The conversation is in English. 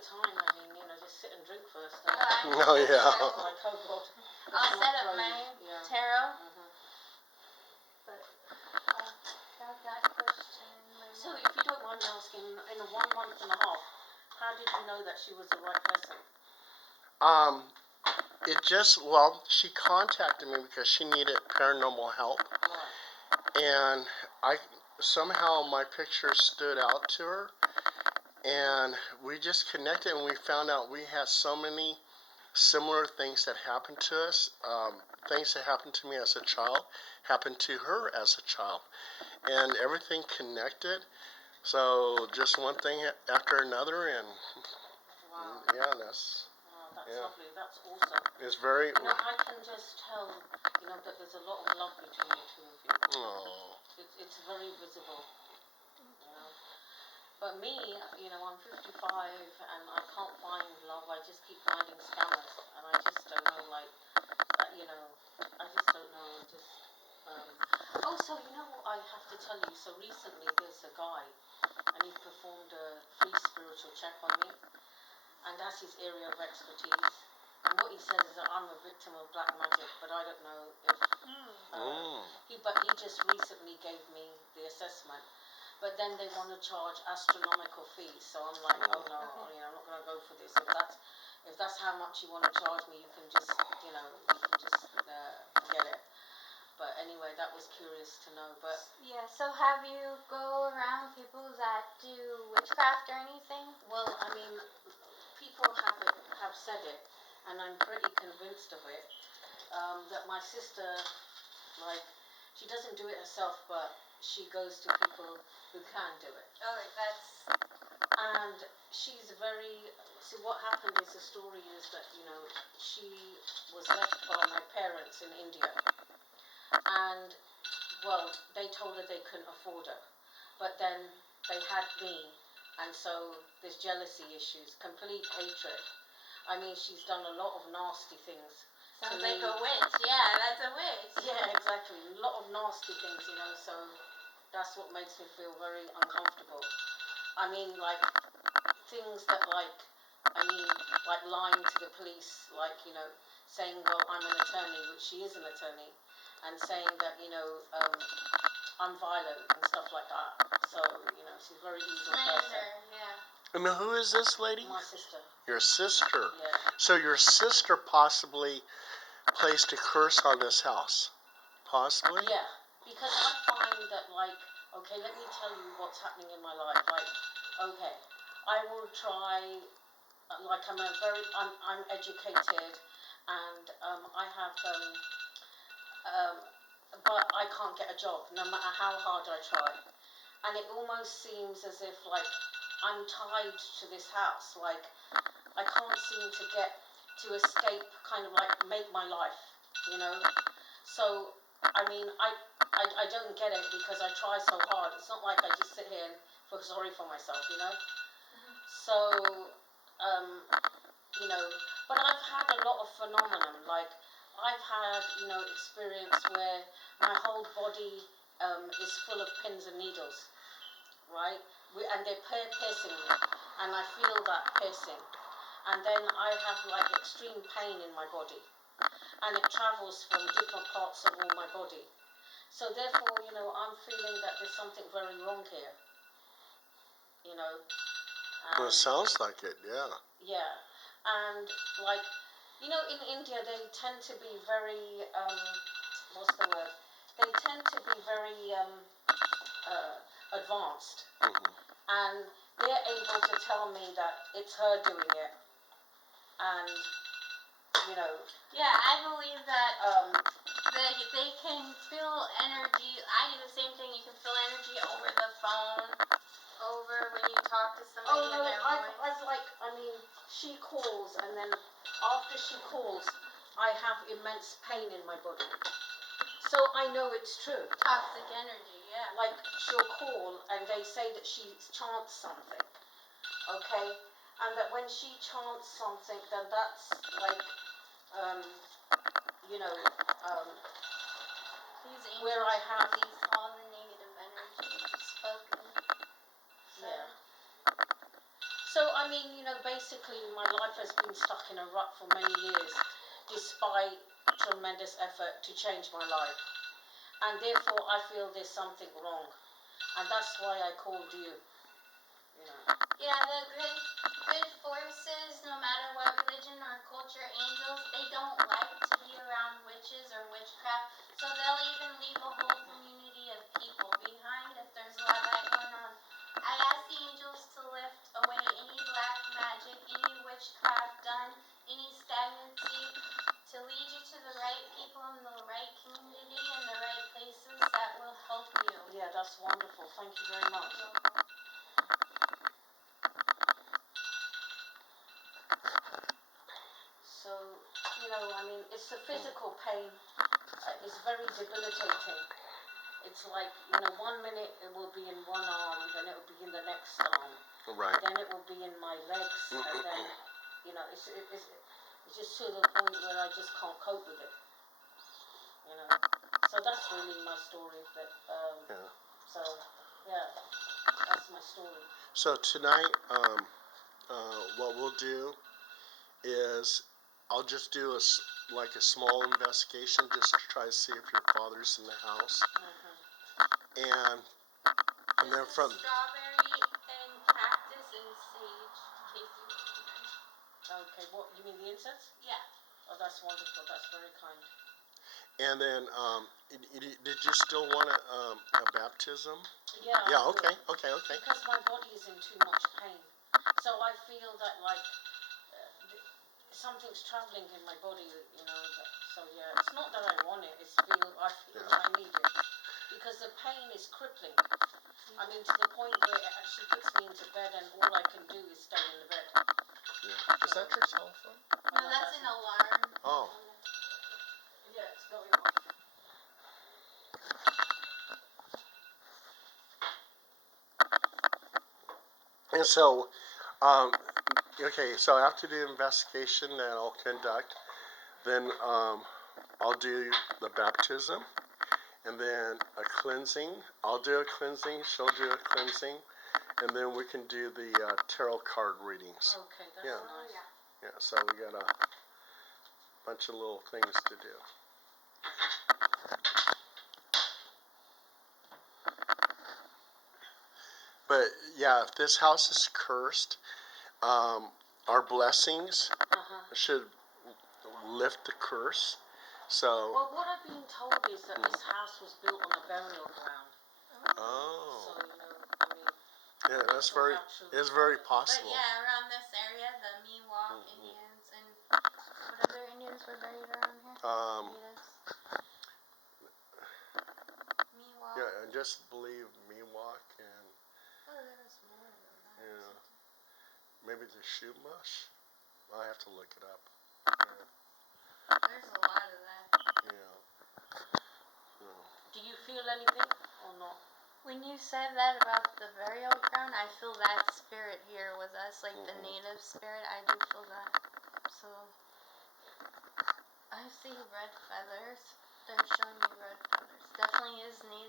the time. I mean, just sit and drink first. Oh, yeah. Like, oh God. I'll set up my tarot. But that question. So, if you don't mind me asking, in a 1 month and a half, how did you know that she was the right person? She contacted me because she needed paranormal help. Right. And somehow my picture stood out to her. And we just connected, and we found out we had so many similar things that happened to us. Things that happened to me as a child happened to her as a child. And everything connected. So just one thing after another, and wow. Yeah, that's lovely. That's awesome. It's very. I can just tell, that there's a lot of love between the two of you. Oh. It's very visible. But me, I'm 55 and I can't find love. I just keep finding scammers, and I just don't know, I just don't know. So what I have to tell you. So recently there's a guy, and he performed a free spiritual check on me, and that's his area of expertise. And what he says is that I'm a victim of black magic, but I don't know if he just recently gave me the assessment. But then they want to charge astronomical fees, so I'm like, oh no, I'm not going to go for this. If that's how much you want to charge me, you can just forget it. But anyway, that was curious to know. But yeah, so have you go around people that do witchcraft or anything? Well, I mean, people have said it, and I'm pretty convinced of it. That my sister, she doesn't do it herself, but she goes to people who can do it. Oh, that's... And she's see, what happened is, the story is that, she was left by my parents in India. And, well, they told her they couldn't afford her. But then they had me, and so there's jealousy issues, complete hatred. I mean, she's done a lot of nasty things. Sounds like a witch. Yeah, that's a witch. Yeah, exactly. A lot of nasty things, so that's what makes me feel very uncomfortable. I mean, things that, lying to the police, saying, well, I'm an attorney, which she is an attorney, and saying that, I'm violent and stuff like that. So, she's a very evil person. Yeah. And who is this lady? My sister. Your sister? Yeah. So your sister possibly placed a curse on this house? Possibly? Yeah. Because I find that, okay, let me tell you what's happening in my life. Okay, I will try, I'm educated, and I have, but I can't get a job, no matter how hard I try. And it almost seems as if, I'm tied to this house. I can't seem to escape, make my life, So, I mean, I don't get it, because I try so hard. It's not like I just sit here and feel sorry for myself, So, but I've had a lot of phenomenon. I've had, experience where my whole body is full of pins and needles, right? And they're piercing me, and I feel that piercing. And then I have, extreme pain in my body, and it travels from different parts of all my body. So therefore, I'm feeling that there's something very wrong here, Well, it sounds like it, yeah. Yeah, and, in India, they tend to be very, what's the word? They tend to be very advanced, and they're able to tell me that it's her doing it, and, Yeah, I believe that they can feel energy. I do the same thing. You can feel energy over the phone, over when you talk to somebody. Oh, no, she calls, and then after she calls, I have immense pain in my body. So I know it's true. Toxic energy, yeah. She'll call, and they say that she chants something, okay? And that when she chants something, then that's where I have all the negative energy spoken. Yeah. So I I mean, you know, basically my life has been stuck in a rut for many years, despite tremendous effort to change my life. And therefore I feel there's something wrong. And that's why I called you. You know. Yeah, the good forces, no matter what religion or culture, angels, they don't like to be around witches or witchcraft. So they'll even leave a whole community of people behind if there's a lot of that going on. I ask the angels to lift away any black magic, any witchcraft done, any stagnancy, to lead you to the right people in the right community and the right places that will help you. Yeah, that's wonderful. Thank you very much. So, you know, I mean, it's the physical pain. It's very debilitating. It's like, you know, 1 minute it will be in one arm, then it will be in the next arm. Right. Then it will be in my legs, and then, you know, it's just to the point where I just can't cope with it. You know. So that's really my story. But so yeah, that's my story. So tonight, what we'll do is I'll just do like a small investigation just to try to see if your father's in the house, and then from strawberry and cactus and sage, Casey. Okay, what you mean the incense? Yeah. Oh, that's wonderful. That's very kind. and then did you still want a baptism? Yeah. Yeah. Okay. Okay. Okay. Because my body is in too much pain, so I feel that like something's traveling in my body. You know. So yeah, it's not that I want it. I feel that I need it because the pain is crippling. I mean, to the point where it actually puts me into bed, and all I can do is stay in the bed. Yeah. Is that your telephone? No, that's an alarm. Oh. Yeah, it's going off. And so, okay, so after the investigation that I'll conduct, then I'll do the baptism, and then a cleansing. I'll do a cleansing, she'll do a cleansing, and then we can do the tarot card readings. Okay, that's Yeah. nice. Yeah, so we got a bunch of little things to do. But yeah, if this house is cursed, our blessings should lift the curse. So. Well, what I've been told is that this house was built on a burial ground. Oh. So, you know, I mean. Yeah, that's very possible. But yeah, around this area, the Miwok Indians and what other Indians were buried around here? Miwok. Yeah, and just believe Miwok and. Oh, there was more than that. Yeah. Maybe the Shumash. I have to look it up. There's a lot of that. Yeah. Do you feel anything or not? When you said that about the burial ground, I feel that spirit here with us, like the native spirit. I do feel that. So, I see red feathers. They're showing me red feathers. Definitely is native.